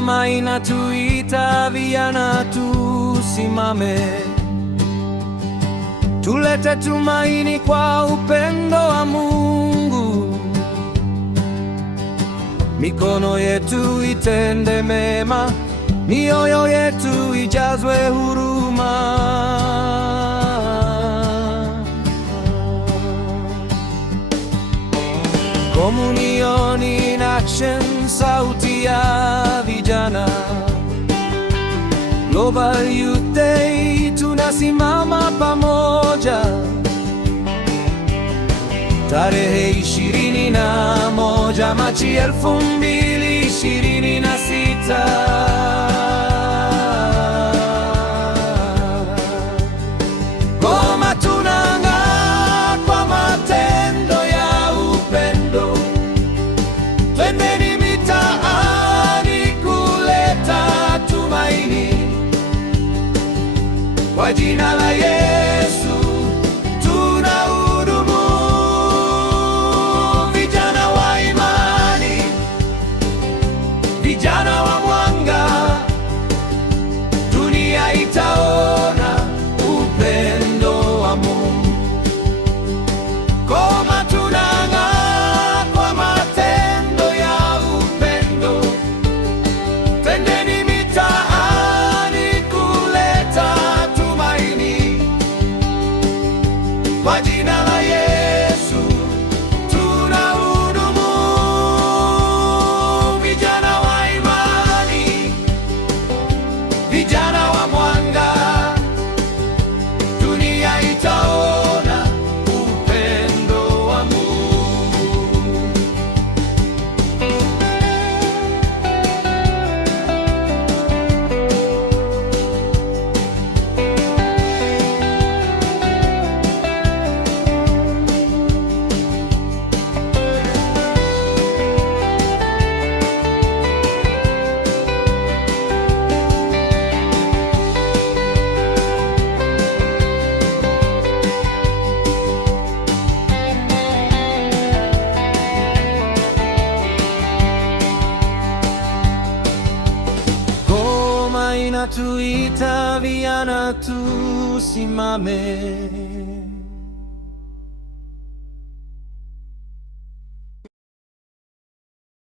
Goma inatuita vijana tusimame, tulete tumaini kwa upendo wa Mungu. Mikono yetu itende mema, mioyo yetu ijazwe huruma. Communion in Action, sauti ya vijana. Global Youth Day, tunasimama pamoja. Tarehe 21 Machi 2026. Goma tunang'aa kwa matendo ya upendo. Twendeni mitaani kuleta tumaini. Kwa jina la Yesu tunahudumu, vijana wa imani, vijana wa mwanga. Dunia itaona upendo wa Mungu. Goma tunang'aa kwa matendo ya upendo. Twendeni mitaani kuleta tumaini. Kwa jina la Yesu tunahudumu, vijana wa imani, vijana wa mwanga. Dunia itaona upendo wa Mungu. Goma inatuita vijana tusimame.